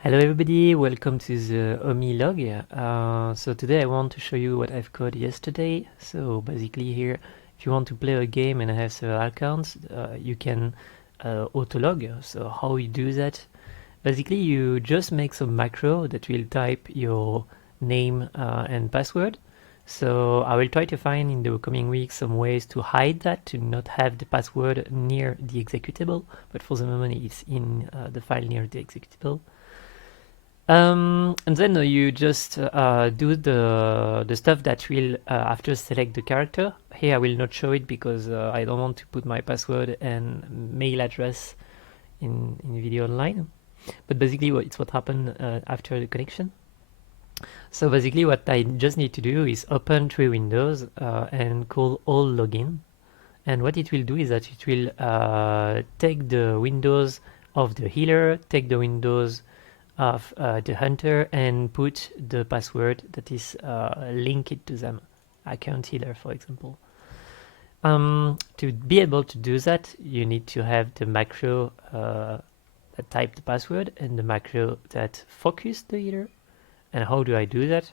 Hello everybody, welcome to the OMI log. So today I want to show you what I've coded yesterday. So basically here, if you want to play a game and have several accounts, you can autolog. So how you do that? Basically you just make some macro that will type your name and password. So I will try to find in the coming weeks some ways to hide that, to not have the password near the executable, but for the moment it's in the file near the executable. And then you just do the stuff that will after select the character. Here I will not show it because I don't want to put my password and mail address in video online. But basically it's what happened after the connection. So basically what I just need to do is open 3 windows and call all login. And what it will do is that it will take the windows of the healer, take the windows of the hunter, and put the password that is linked to them, account healer for example. To be able to do that, you need to have the macro that type the password and the macro that focus the healer. And how do I do that?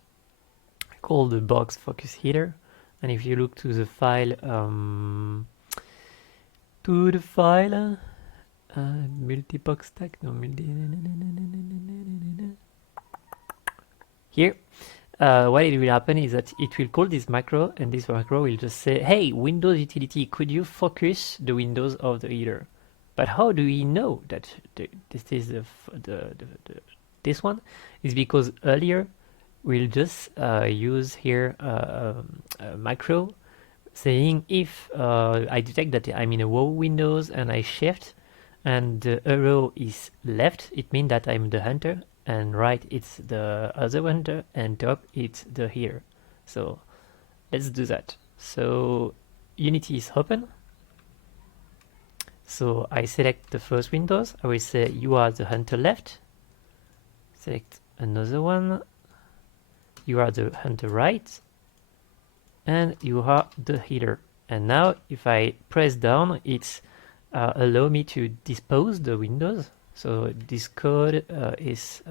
I call the box focus healer, and if you look to the file, multibox stack, no, here, what it will happen is that it will call this macro, and this macro will just say, hey, Windows utility, could you focus the windows of the healer? But how do we know that this is this one? Is because earlier we'll just use here a macro saying if I detect that I'm in a row windows and I shift and the arrow is left, it means that I'm the hunter, and right it's the other hunter, and top it's the healer. So let's do that. So Unity is open. So I select the first windows. I will say you are the hunter left. Select another one. You are the hunter right. And you are the healer. And now if I press down, it's allow me to dispose the windows. So this code is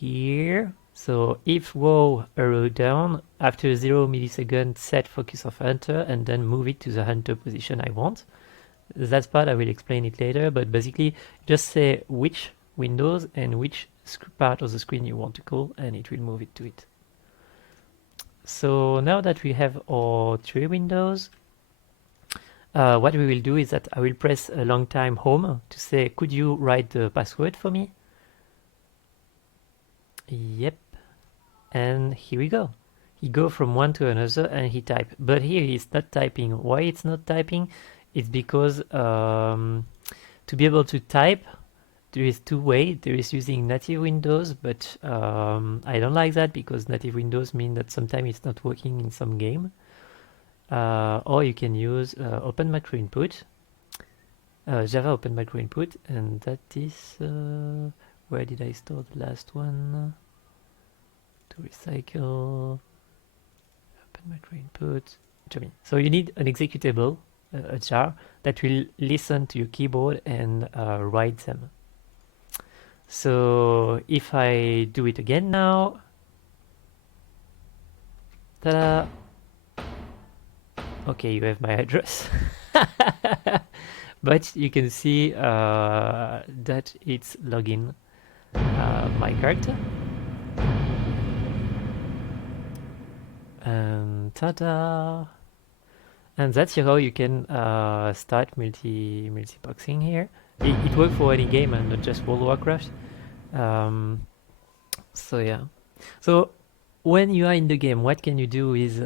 here. So if row arrow down, after 0 milliseconds set focus of hunter and then move it to the hunter position I want. That part I will explain it later, but basically just say which windows and which part of the screen you want to call, and it will move it to it. So now that we have our 3 windows, what we will do is that I will press a long time home to say, could you write the password for me? Yep. And here we go. He go from one to another and he type. But here he's not typing. Why it's not typing? It's because to be able to type, there is 2 ways. There is using native Windows, but I don't like that because native Windows mean that sometimes it's not working in some game. Or you can use Open Macro Input, Java Open Macro Input, and that is where did I store the last one? To recycle, Open Macro Input. So you need an executable, a jar that will listen to your keyboard and write them. So if I do it again now, ta-da! Okay, you have my address. But you can see that it's login my character. And ta-da! And that's how you can start multiboxing here. It works for any game and not just World of Warcraft. So yeah. So when you are in the game, what can you do with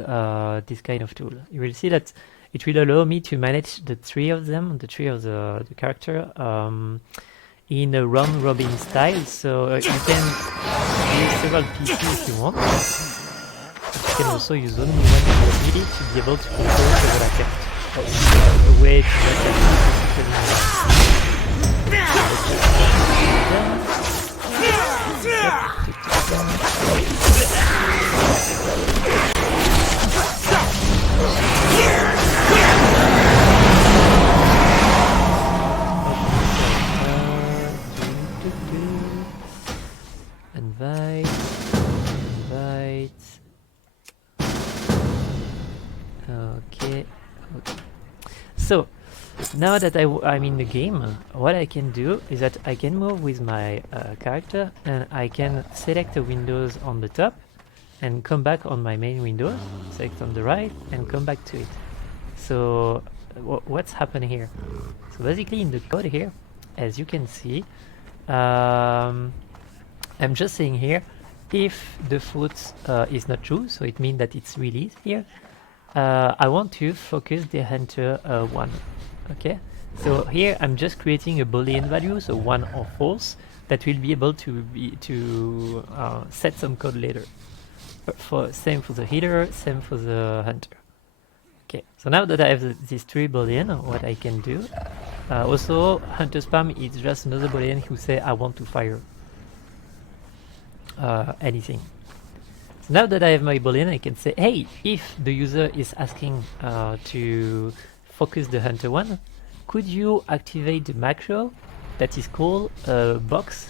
this kind of tool? You will see that it will allow me to manage the 3 of them, the 3 of the character, in a round robin style. So you can use several PCs if you want. You can also use only one PD to be able to control several attacks. A way to make Invite. Okay. So now that I'm in the game, what I can do is that I can move with my character, and I can select a windows on the top and come back on my main window, select on the right and come back to it. So what's happening here? So basically in the code here, as you can see, I'm just saying here, if the foot is not true, so it means that it's released here, I want to focus the hunter 1. Okay, so here I'm just creating a Boolean value, so 1 or false, that will be able to set some code later. Same for the healer, same for the hunter. Okay, so now that I have these 3 Boolean, what I can do, also hunter spam is just another Boolean who say I want to fire anything. So now that I have my Boolean, I can say, hey, if the user is asking to focus the hunter 1, could you activate the macro that is called box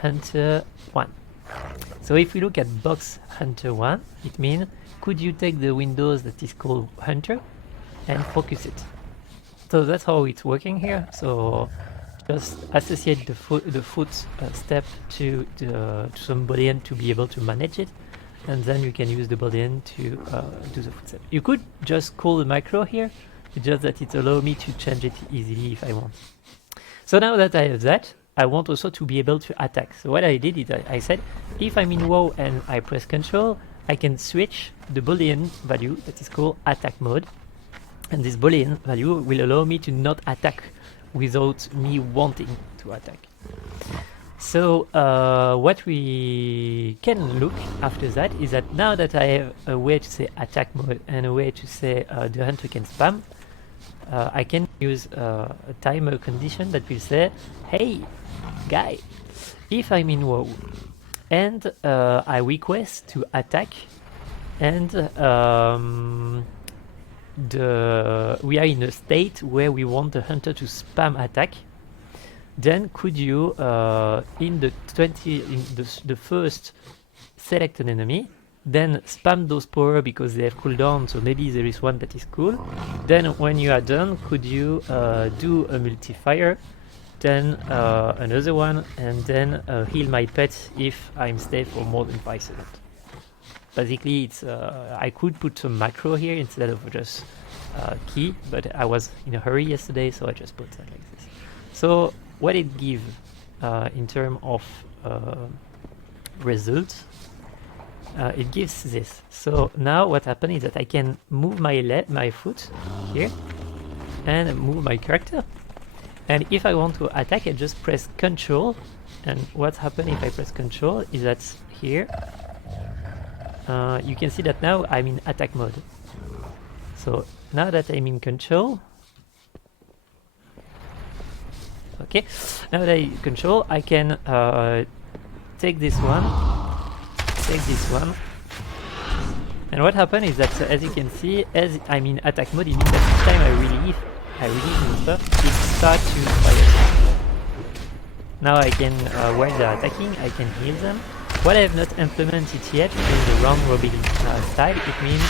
hunter 1? So if we look at box hunter 1, it means could you take the windows that is called hunter and focus it. So that's how it's working here. So just associate the foot step to some Boolean to be able to manage it, and then you can use the Boolean to do the foot step. You could just call the macro here, it's just that it allows me to change it easily if I want. So now that I have that, I want also to be able to attack. So what I did is I said, if I'm in WoW and I press Control, I can switch the Boolean value that is called attack mode. And this Boolean value will allow me to not attack without me wanting to attack. So what we can look after that is that now that I have a way to say attack mode and a way to say the hunter can spam, I can use a timer condition that will say, hey guy, if I'm in WoW and I request to attack, and we are in a state where we want the hunter to spam attack, then could you in the first select an enemy, then spam those power because they have cooldown, so maybe there is one that is cool. Then when you are done, could you do a multi-fire, then another one, and then heal my pet if I'm stay for more than 5 seconds. Basically, it's I could put some macro here instead of just key, but I was in a hurry yesterday, so I just put that like this. So what it gives in terms of results, it gives this. So now what happened is that I can move my foot here and move my character, and if I want to attack, I just press Control, and what happens if I press Control is that here you can see that now I'm in attack mode. So now that I'm in Control, okay, now that I control, I can take this one, and what happened is that as you can see, as I'm in attack mode, it means that each time I release the stuff, it starts to fire. Now I can, while they're attacking, I can heal them. What I have not implemented yet is the round robin style. It means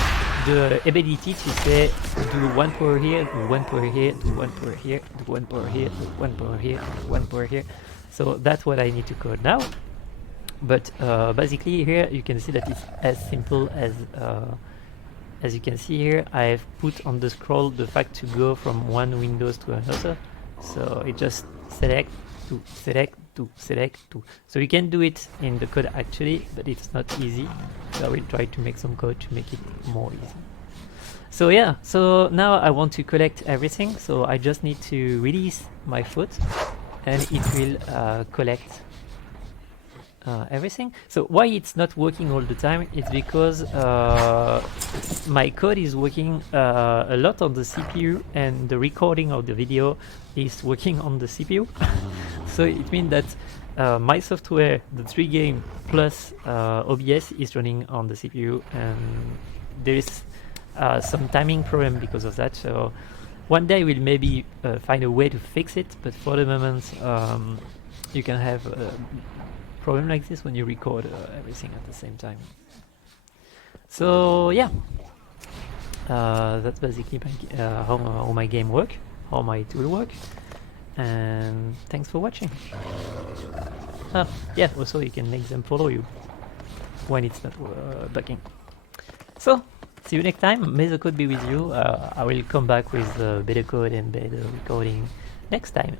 the ability to say do 1 power here, do 1 power here, do 1 power here, do 1 power here, do 1 power here, do 1 power here. So that's what I need to code now. But basically here you can see that it's as simple as you can see here. I have put on the scroll the fact to go from one windows to another. So it just select to select to select to. So you can do it in the code actually, but it's not easy. So I will try to make some code to make it more easy. So yeah, so now I want to collect everything. So I just need to release my foot and it will collect everything. So why it's not working all the time, it's because my code is working a lot on the CPU, and the recording of the video is working on the CPU. So it means that my software, the 3 game plus OBS is running on the CPU, and there is some timing problem because of that. So one day we'll maybe find a way to fix it, but for the moment you can have a problem like this when you record everything at the same time. So yeah, that's basically how my game work, how my tool work, and thanks for watching. Yeah, also you can make them follow you when it's not bugging. So, see you next time. May the code be with you. I will come back with better code and better recording next time.